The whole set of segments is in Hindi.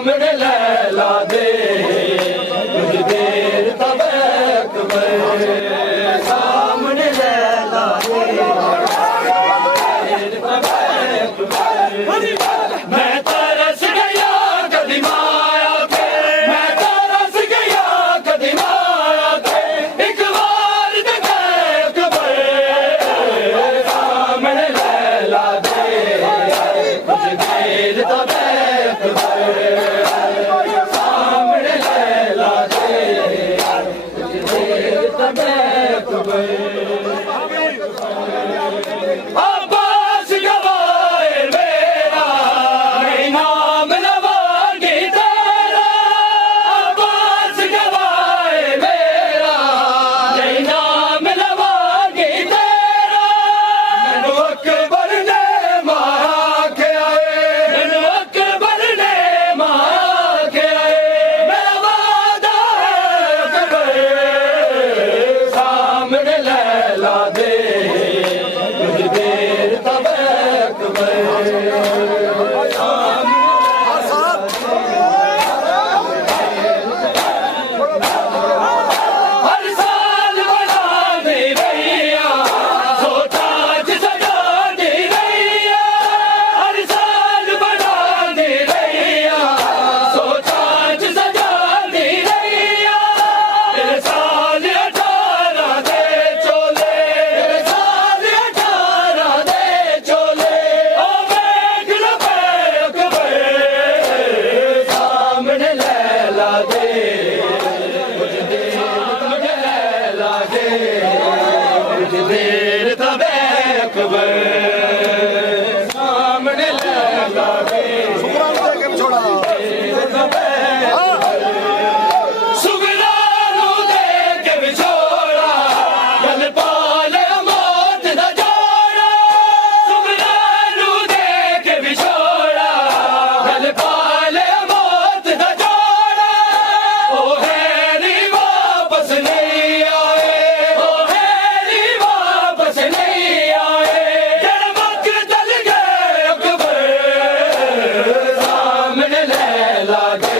सामने लैला दे कुछ देर तब अकबर सामने लैला दे मैं तरस गया कदी माया थे मैं तरस गया कदी माया थे एक बार अकबर सामने लैला दे कुछ देर तब अकबर सामने लैला दे कुछ देर तब अकबर अब्बास गवाए मेरा मैं नाम लवांगी तेरा अब्बास गवाए मेरा मैं नाम लवांगी तेरा मैनू अकबर ने मारा के आए मैनू अकबर ने मारा के आए मेरा वादा है अकबर सामने लैला दे कुछ देर तब अकबर हर साल बना दे रैया सोचा सजा दे रैया हर साल बना दे रैया सोचा सजा दे रैया मेरे साल 18 दे चोले मेरे साल 18 दे चोले ओ वेख लो अकबर सामने लैला दे कुछ देर तब लैला दे कुछ देर तब अकबर सामने लैला दे सुगरा नू दे के विछोड़ा गल पाले मौत दा जोड़ा सुगरा नू दे के विछोड़ा गल पाले मौत दा जोड़ा ओ हैरी वापस नहीं आए ओ हैरी वापस नहीं आए जड़ मक चल गए अकबर सामने लैला दे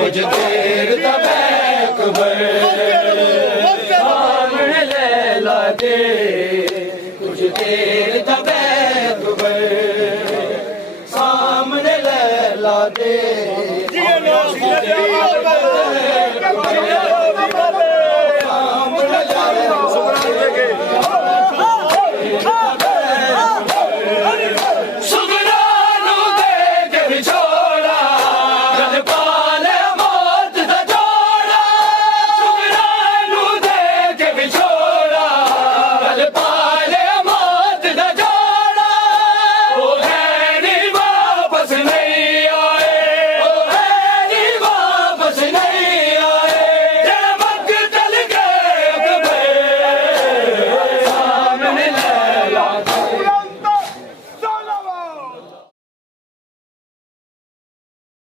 कुछ देर तब अकबर सामने लैला दे कुछ देर तब अकबर सामने लैला दे कुछ देर तब अकबर